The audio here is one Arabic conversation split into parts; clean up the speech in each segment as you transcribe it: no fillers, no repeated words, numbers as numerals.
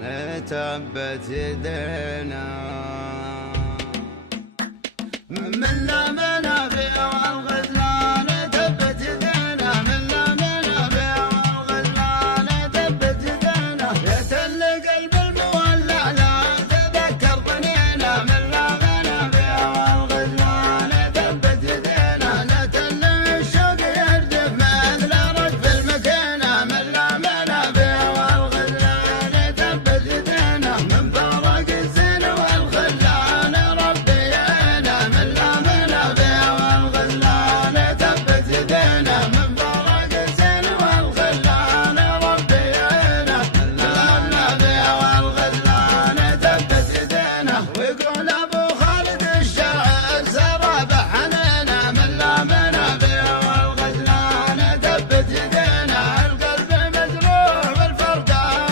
تبت يدينا من لا منافع والغزلان تبت يدينا من لا منافع والغزلان تبت يدينا يا تل قلب المولع لا تذكر بنينا من لا منافع والغزلان تبت يدينا لا تل الشوق يردف مثل رجف المكينة من لا منافع والغزلان تبت يدينا من فرق الزين والخلان ربي يعينا من لا منافع والغزلان تبت يدينا من فرق الزين والخلان ربي يعينا من لا منافع والغزلان تبت يدينا ويقول ابو خالد الشاعر سرابح حنينا من لا منافع والغزلان تبت يدينا القلب مجروح والفرد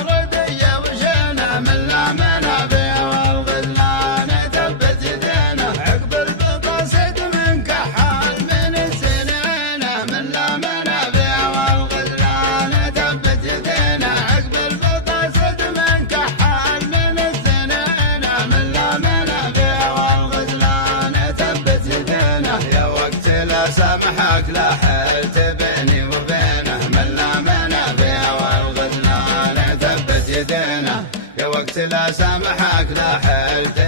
ردية وشينا من لا منافع والغزلان تبت يدينا عقب البقصد من كحال من السنين من لا منافع والغزلان تبت يدينا عقب البقصد من كحال من السنين من لا منافع والغزلان تبت يدينا يا وقت لا سامحك لا حلت بيني وبينه من لا منافع والغزلان تبت يدينا يا وقت لا سامحك لا حلت